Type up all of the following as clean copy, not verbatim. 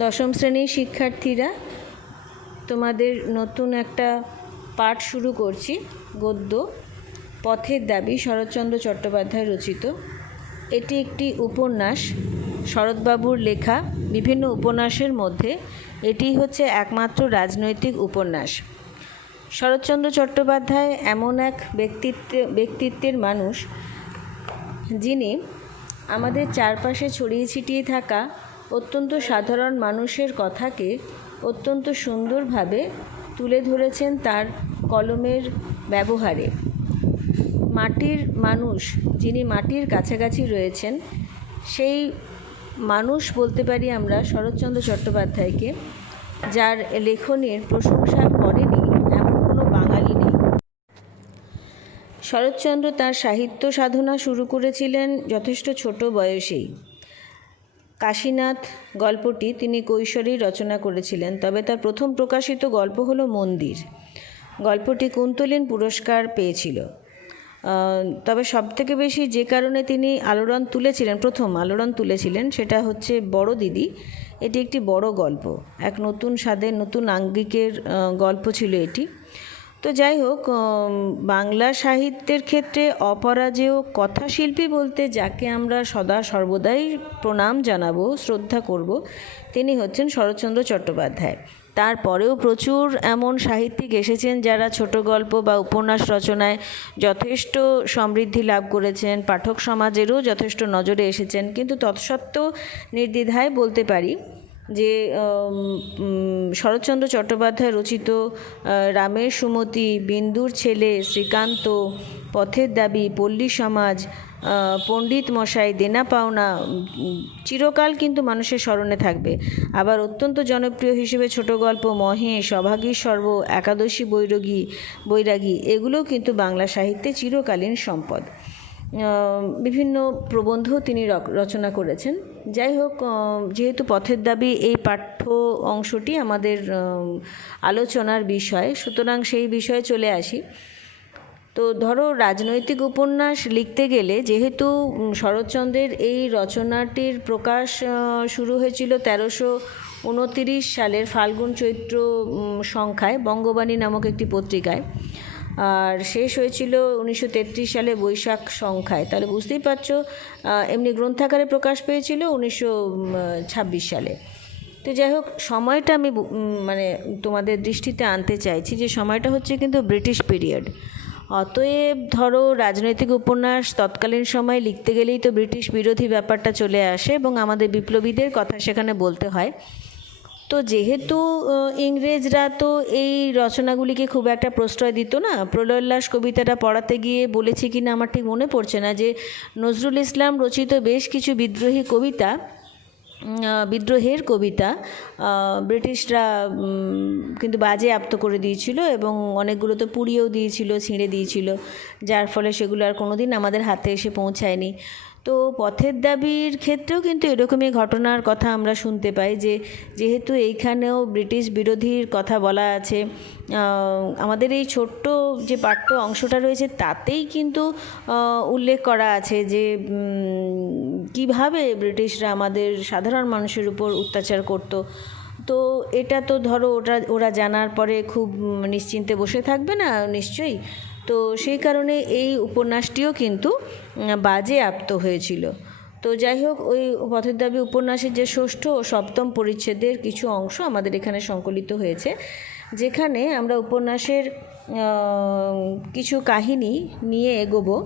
দশম শ্রেণীর শিক্ষার্থীরা, তোমাদের নতুন একটা পাঠ শুরু করছি। গদ্য পথের দাবি, শরৎচন্দ্র চট্টোপাধ্যায় রচিত। এটি একটি উপন্যাস, শরৎবাবুর লেখা বিভিন্ন উপন্যাসের মধ্যে এটি হচ্ছে একমাত্র রাজনৈতিক উপন্যাস। শরৎচন্দ্র চট্টোপাধ্যায় এমন এক ব্যক্তিত্বের মানুষ, যিনি আমাদের চারপাশে ছড়িয়ে ছিটিয়ে থাকা অত্যন্ত সাধারণ মানুষের কথাকে অত্যন্ত সুন্দরভাবে তুলে ধরেছেন তার কলমের ব্যবহারে। মাটির মানুষ, যিনি মাটির কাছাকাছি রয়েছেন, সেই মানুষ বলতে পারি আমরা শরৎচন্দ্র চট্টোপাধ্যায়কে, যার লেখনীর প্রশংসা করেনি এমন কোনো বাঙালি নেই। শরৎচন্দ্র তার সাহিত্য সাধনা শুরু করেছিলেন যথেষ্ট ছোট বয়সেই। কাশীনাথ গল্পটি তিনি কৈশোরেই রচনা করেছিলেন, তবে তার প্রথম প্রকাশিত গল্প হলো মন্দির। গল্পটি কুন্তলীন পুরস্কার পেয়েছিল। তবে সবথেকে বেশি যে কারণে তিনি প্রথম আলোড়ন তুলেছিলেন, সেটা হচ্ছে বড় দিদি। এটি একটি বড় গল্প, এক নতুন স্বাদের নতুন আঙ্গিকের গল্প ছিল এটি। তো যাই হোক, বাংলা সাহিত্যের ক্ষেত্রে অপরাজেয় কথাশিল্পী বলতে যাকে আমরা সদা সর্বদাই প্রণাম জানাবো, শ্রদ্ধা করব, তিনি হচ্ছেন শরৎচন্দ্র চট্টোপাধ্যায়। তারপরেও প্রচুর এমন সাহিত্যিক এসেছেন যারা ছোট গল্প বা উপন্যাস রচনায় যথেষ্ট সমৃদ্ধি লাভ করেছেন, পাঠক সমাজেরও যথেষ্ট নজরে এসেছেন। কিন্তু তৎসত্ত্বেও নির্দ্বিধায় বলতে পারি যে শরৎচন্দ্র চট্টোপাধ্যায় রচিত রামের সুমতি, বিন্দুর ছেলে, শ্রীকান্ত, পথের দাবি, পল্লী সমাজ, পণ্ডিত মশাই, দেনা পাওনা চিরকাল কিন্তু মানুষের স্মরণে থাকবে। আবার অত্যন্ত জনপ্রিয় হিসেবে ছোট গল্প মহেশ, অভাগীর সর্ব, একাদশী বৈরাগী এগুলোও কিন্তু বাংলা সাহিত্যে চিরকালীন সম্পদ। বিভিন্ন প্রবন্ধ তিনি রচনা করেছেন। যাই হোক, যেহেতু পথের দাবি এই পাঠ্য অংশটি আমাদের আলোচনার বিষয়, সুতরাং সেই বিষয়ে চলে আসি। তো ধরো, রাজনৈতিক উপন্যাস লিখতে গেলে, যেহেতু শরৎচন্দ্রের এই রচনাটির প্রকাশ শুরু হয়েছিল 1329 সালের ফাল্গুন চৈত্র সংখ্যায় বঙ্গবাণী নামক একটি পত্রিকায়, আর শেষ হয়েছিল 1933 সালে বৈশাখ সংখ্যায়, তাহলে বুঝতেই পারছো এমনি গ্রন্থাকারে প্রকাশ পেয়েছিল 1926 সালে। তো যাই হোক, সময়টা আমি তোমাদের দৃষ্টিতে আনতে চাইছি যে সময়টা হচ্ছে কিন্তু ব্রিটিশ পিরিয়ড। অতএব ধরো, রাজনৈতিক উপন্যাস তৎকালীন সময় লিখতে গেলেই তো ব্রিটিশ বিরোধী ব্যাপারটা চলে আসে এবং আমাদের বিপ্লবীদের কথা সেখানে বলতে হয়। তো যেহেতু ইংরেজরা তো এই রচনাগুলিকে খুব একটা প্রশ্রয় দিত না, প্রলয়োল্লাস কবিতাটা পড়াতে গিয়ে বলেছি কিনা আমার ঠিক মনে পড়ছে না, যে নজরুল ইসলাম রচিত বেশ কিছু বিদ্রোহের কবিতা ব্রিটিশরা কিন্তু বাজে আপ্ত করে দিয়েছিল এবং অনেকগুলো তো পুড়িয়েও দিয়েছিল, ছিঁড়ে দিয়েছিল, যার ফলে সেগুলো আর কোনোদিন আমাদের হাতে এসে পৌঁছায়নি। তো পথের দাবির ক্ষেত্রেও কিন্তু এরকমই ঘটনার কথা আমরা শুনতে পাই, যে যেহেতু এইখানেও ব্রিটিশ বিরোধীর কথা বলা আছে, আমাদের এই ছোট্ট যে পাঠ্য অংশটা রয়েছে তাতেই কিন্তু উল্লেখ করা আছে যে কিভাবে ব্রিটিশরা আমাদের সাধারণ মানুষের উপর অত্যাচার করতো। তো এটা তো ধরো, ওরা জানার পরে খুব নিশ্চিন্তে বসে থাকবে না নিশ্চয়ই। তো সেই কারণে এই উপন্যাসটিও কিন্তু বাজে আপ্ত হয়েছিল। তো যাই হোক, ওই পথের দাবি উপন্যাসের যে ষষ্ঠ ও সপ্তম পরিচ্ছেদের কিছু অংশ আমাদের এখানে সংকলিত হয়েছে, যেখানে আমরা উপন্যাসের কিছু কাহিনী নিয়ে এগোবো।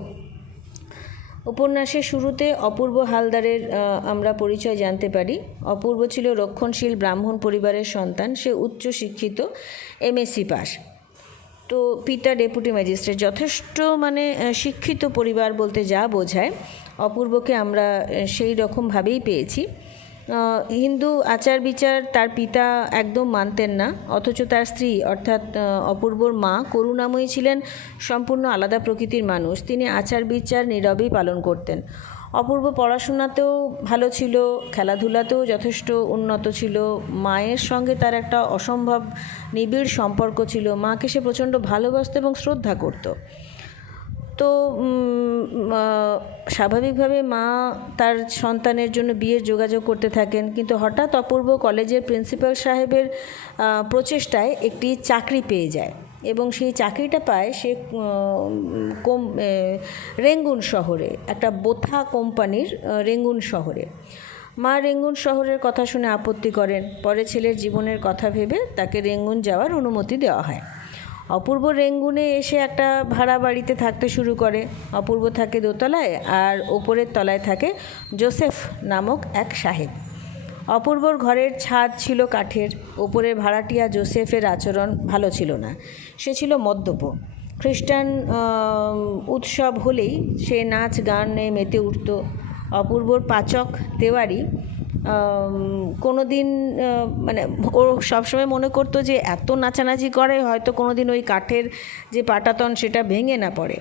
উপন্যাসের শুরুতে অপূর্ব হালদারের আমরা পরিচয় জানতে পারি। অপূর্ব ছিল রক্ষণশীল ব্রাহ্মণ পরিবারের সন্তান। সে উচ্চ শিক্ষিত, MSc পাস। তো পিতা ডেপুটি ম্যাজিস্ট্রেট, যথেষ্ট শিক্ষিত পরিবার বলতে যা বোঝায়, অপূর্বকে আমরা সেই রকমভাবেই পেয়েছি। হিন্দু আচার বিচার তার পিতা একদম মানতেন না, অথচ তার স্ত্রী অর্থাৎ অপূর্বর মা করুণাময়ী ছিলেন সম্পূর্ণ আলাদা প্রকৃতির মানুষ। তিনি আচার বিচার নীরবেই পালন করতেন। অপূর্ব পড়াশোনাতেও ভালো ছিল, খেলাধুলাতেও যথেষ্ট উন্নত ছিল। মায়ের সঙ্গে তার একটা অসম্ভব নিবিড় সম্পর্ক ছিল। মাকে সে প্রচণ্ড ভালোবাসত এবং শ্রদ্ধা করত। তো স্বাভাবিকভাবে মা তার সন্তানের জন্য বিয়ের যোগাযোগ করতে থাকেন, কিন্তু হঠাৎ অপূর্ব কলেজের প্রিন্সিপাল সাহেবের প্রচেষ্টায় একটি চাকরি পেয়ে যায় এবং সেই চাকরিটা পায় সে রেঙ্গুন শহরে, একটা বোথা কোম্পানির রেঙ্গুন শহরে। মা রেঙ্গুন শহরের কথা শুনে আপত্তি করেন। পরে ছেলের জীবনের কথা ভেবে তাকে রেঙ্গুন যাওয়ার অনুমতি দেওয়া হয়। অপূর্ব রেঙ্গুনে এসে একটা ভাড়া বাড়িতে থাকতে শুরু করে। অপূর্ব থাকে দোতলায় আর ওপরের তলায় থাকে জোসেফ নামক এক সাহেব। অপূর্বর ঘরের ছাদ ছিল কাঠের। ওপরের ভাড়াটিয়া জোসেফের আচরণ ভালো ছিল না। সে ছিল মদ্যপ। খ্রিস্টান উৎসব হলেই সে নাচ গানে মেতে উঠত। অপূর্বর পাচক তেওয়ারি কোনো দিন মানে ও সবসময় মনে করতো যে এত নাচানাচি করে হয়তো কোনো দিন ওই কাঠের যে পাটাতন সেটা ভেঙে না পড়ে।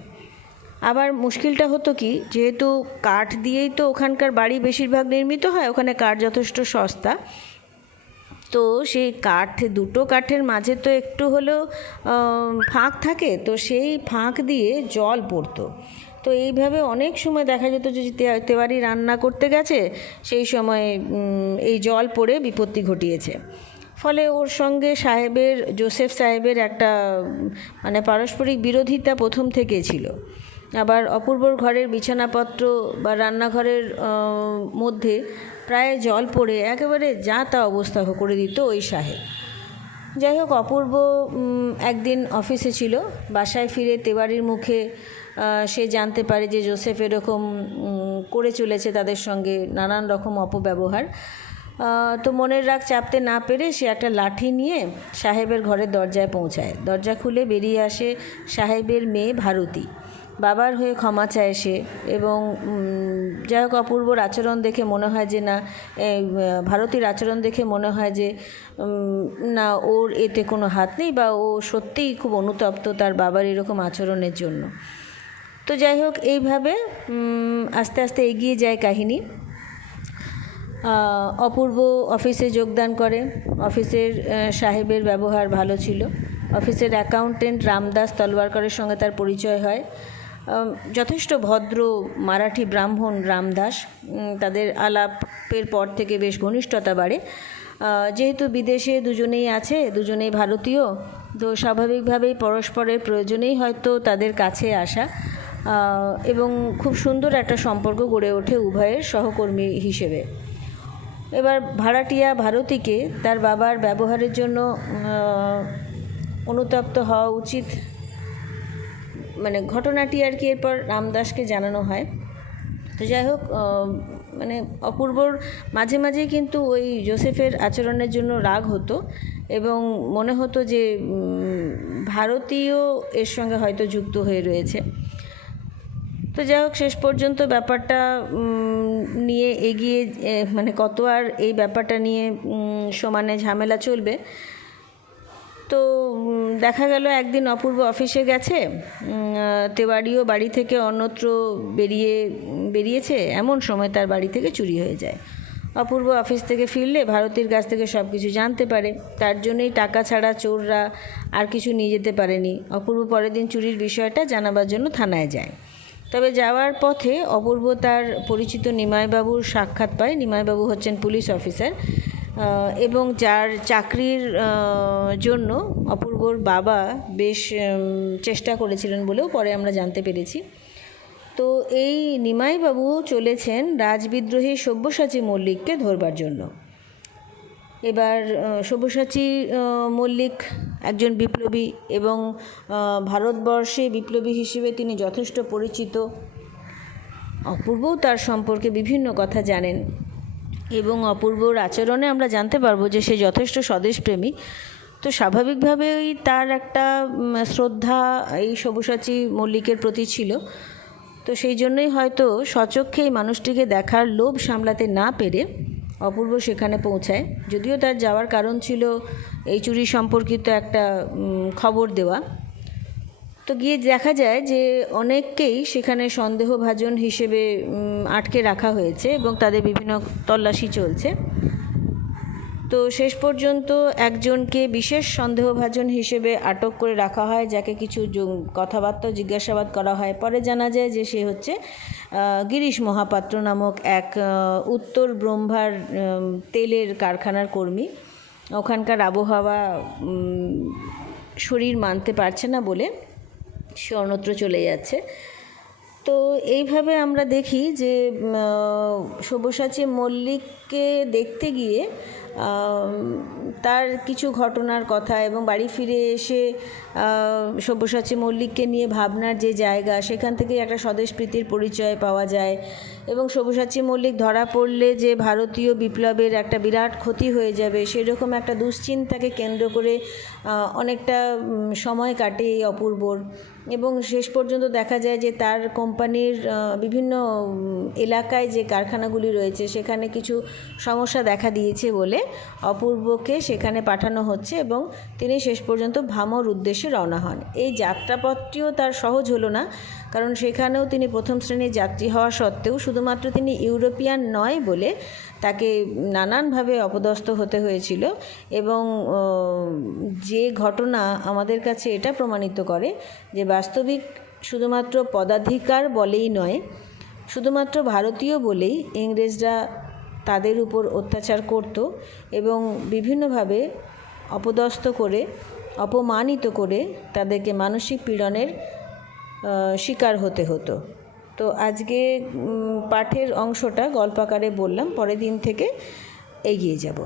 আবার মুশকিলটা হতো কি, যেহেতু কাঠ দিয়েই তো ওখানকার বাড়ি বেশিরভাগ নির্মিত হয়, ওখানে কাঠ যথেষ্ট সস্তা, তো সেই দুটো কাঠের মাঝে তো একটু হলেও ফাঁক থাকে, তো সেই ফাঁক দিয়ে জল পড়তো। তো এইভাবে অনেক সময় দেখা যেত যে তেওয়ারি রান্না করতে গেছে, সেই সময় এই জল পড়ে বিপত্তি ঘটিয়েছে। ফলে ওর সঙ্গে জোসেফ সাহেবের একটা মানে পারস্পরিক বিরোধিতা প্রথম থেকে ছিল। আবার অপূর্বর ঘরের বিছানাপত্র বা রান্নাঘরের মধ্যে প্রায় জল পড়ে একেবারে যা তা অবস্থা করে দিত ওই সাহেব। যাই হোক, অপূর্ব একদিন অফিসে ছিল। বাসায় ফিরে তেওয়ারির মুখে সে জানতে পারে যে জোসেফ এরকম করে চলেছে তাদের সঙ্গে নানান রকম অপব্যবহার। তো মনের রাগ চাপতে না পেরে সে একটা লাঠি নিয়ে সাহেবের ঘরের দরজায় পৌঁছায়। দরজা খুলে বেরিয়ে আসে সাহেবের মেয়ে ভারতী। বাবার হয়ে ক্ষমা চায় সে এবং যাই হোক, অপূর্বর আচরণ দেখে মনে হয় যে না, ভারতীর আচরণ দেখে মনে হয় যে না, ওর এতে কোনো হাত নেই বা ও সত্যিই খুব অনুতপ্ত তার বাবার এরকম আচরণের জন্য। তো যাই হোক, এইভাবে আস্তে আস্তে এগিয়ে যায় কাহিনী। অপূর্ব অফিসে যোগদান করে। অফিসের সাহেবের ব্যবহার ভালো ছিল। অফিসের অ্যাকাউন্টেন্ট রামদাস তলওয়ারকরের সঙ্গে তার পরিচয় হয়। যথেষ্ট ভদ্র মারাঠি ব্রাহ্মণ রামদাস। তাদের আলাপের পর থেকে বেশ ঘনিষ্ঠতা বাড়ে। যেহেতু বিদেশে দুজনেই আছে, দুজনেই ভারতীয়, তো স্বাভাবিকভাবেই পরস্পরের প্রয়োজনেই হয়তো তাদের কাছে আসা এবং খুব সুন্দর একটা সম্পর্ক গড়ে ওঠে উভয়ের সহকর্মী হিসেবে। এবার ভাড়াটিয়া ভারতীকে তার বাবার ব্যবহারের জন্য অনুতপ্ত হওয়া উচিত, মানে ঘটনাটি আর কি এরপর রামদাসকে জানানো হয়। তো যাই হোক, মানে অপূর্বর মাঝে মাঝেই কিন্তু ওই জোসেফের আচরণের জন্য রাগ হতো এবং মনে হতো যে ভারতীয় এর সঙ্গে হয়তো যুক্ত হয়ে রয়েছে। তো যাই হোক, শেষ পর্যন্ত ব্যাপারটা নিয়ে এগিয়ে মানে কত আর এই ব্যাপারটা নিয়ে সমানে ঝামেলা চলবে। তো দেখা গেল একদিন অপূর্ব অফিসে গেছে, তেওয়ারিও বাড়ি থেকে অন্যত্র বেরিয়েছে, এমন সময় তার বাড়ি থেকে চুরি হয়ে যায়। অপূর্ব অফিস থেকে ফিরলে ভারতীর কাছ থেকে সব কিছু জানতে পারে। তার জন্যই টাকা ছাড়া চোররা আর কিছু নিয়ে যেতে পারেনি। অপূর্ব পরের দিন চুরির বিষয়টা জানাবার জন্য থানায় যায়। তবে যাওয়ার পথে অপূর্ব তার পরিচিত নিমাইবাবুর সাক্ষাৎ পায়। নিমাইবাবু হচ্ছেন পুলিশ অফিসার এবং যার চাকরির জন্য অপূর্বর বাবা বেশ চেষ্টা করেছিলেন বলেও পরে আমরা জানতে পেরেছি। তো এই নিমাইবাবু চলেছেন রাজবিদ্রোহী সব্যসাচী মল্লিককে ধরবার জন্য। এবার সব্যসাচী মল্লিক একজন বিপ্লবী এবং ভারতবর্ষে বিপ্লবী হিসেবে তিনি যথেষ্ট পরিচিত। অপূর্বও তার সম্পর্কে বিভিন্ন কথা জানেন এবং অপূর্বর আচরণে আমরা জানতে পারবো যে সে যথেষ্ট স্বদেশপ্রেমী। তো স্বাভাবিকভাবেই তার একটা শ্রদ্ধা এই সব্যসাচী মল্লিকের প্রতি ছিল। তো সেই জন্যই হয়তো স্বচক্ষে এই মানুষটিকে দেখার লোভ সামলাতে না পেরে অপূর্ব সেখানে পৌঁছায়। যদিও তার যাওয়ার কারণ ছিল এই চুরি সম্পর্কিত একটা খবর দেওয়া। তো গিয়ে দেখা যায় যে অনেককেই সেখানে সন্দেহভাজন হিসেবে আটকে রাখা হয়েছে এবং তাদের বিভিন্ন তল্লাশি চলছে। তো শেষ পর্যন্ত একজনকে বিশেষ সন্দেহভাজন হিসেবে আটক করে রাখা হয়, যাকে কিছু কথাবার্তা জিজ্ঞাসাবাদ করা হয়। পরে জানা যায় যে সে হচ্ছে গিরিশ মহাপাত্র নামক এক উত্তর ব্রহ্মার তেলের কারখানার কর্মী। ওখানকার আবহাওয়া শরীর মানতে পারছে না বলে সে অন্যত্র চলে যাচ্ছে। তো এইভাবে আমরা দেখি যে সব্যসাচী মল্লিককে দেখতে গিয়ে তার কিছু ঘটনার কথা এবং বাড়ি ফিরে এসে সব্যসাচী মল্লিককে নিয়ে ভাবনার যে জায়গা, সেখান থেকে একটা স্বদেশপ্রীতির পরিচয় পাওয়া যায়। এবং সব্যসাচী মল্লিক ধরা পড়লে যে ভারতীয় বিপ্লবের একটা বিরাট ক্ষতি হয়ে যাবে, সেরকম একটা দুশ্চিন্তাকে কেন্দ্র করে অনেকটা সময় কাটে এই অপূর্বর। এবং শেষ পর্যন্ত দেখা যায় যে তার কোম্পানির বিভিন্ন এলাকায় যে কারখানাগুলি রয়েছে সেখানে কিছু সমস্যা দেখা দিয়েছে বলে অপূর্বকে সেখানে পাঠানো হচ্ছে এবং তিনি শেষ পর্যন্ত ভামর উদ্দেশ্যে রওনা হন। এই যাত্রাপথটিও তার সহজ হলো না, কারণ সেখানেও তিনি প্রথম শ্রেণীর যাত্রী হওয়া সত্ত্বেও শুধুমাত্র তিনি ইউরোপিয়ান নয় বলে তাকে নানানভাবে অপদস্থ হতে হয়েছিল। এবং যে ঘটনা আমাদের কাছে এটা প্রমাণিত করে যে বাস্তবিক শুধুমাত্র পদাধিকার বলেই নয়, শুধুমাত্র ভারতীয় বলেই ইংরেজরা তাদের উপর অত্যাচার করত এবং বিভিন্নভাবে অপদস্থ করে, অপমানিত করে তাদেরকে মানসিক পীড়নের শিকার হতে হতো। তো আজকে পাঠের অংশটা গল্প আকারে বললাম, পরের দিন থেকে এগিয়ে যাব।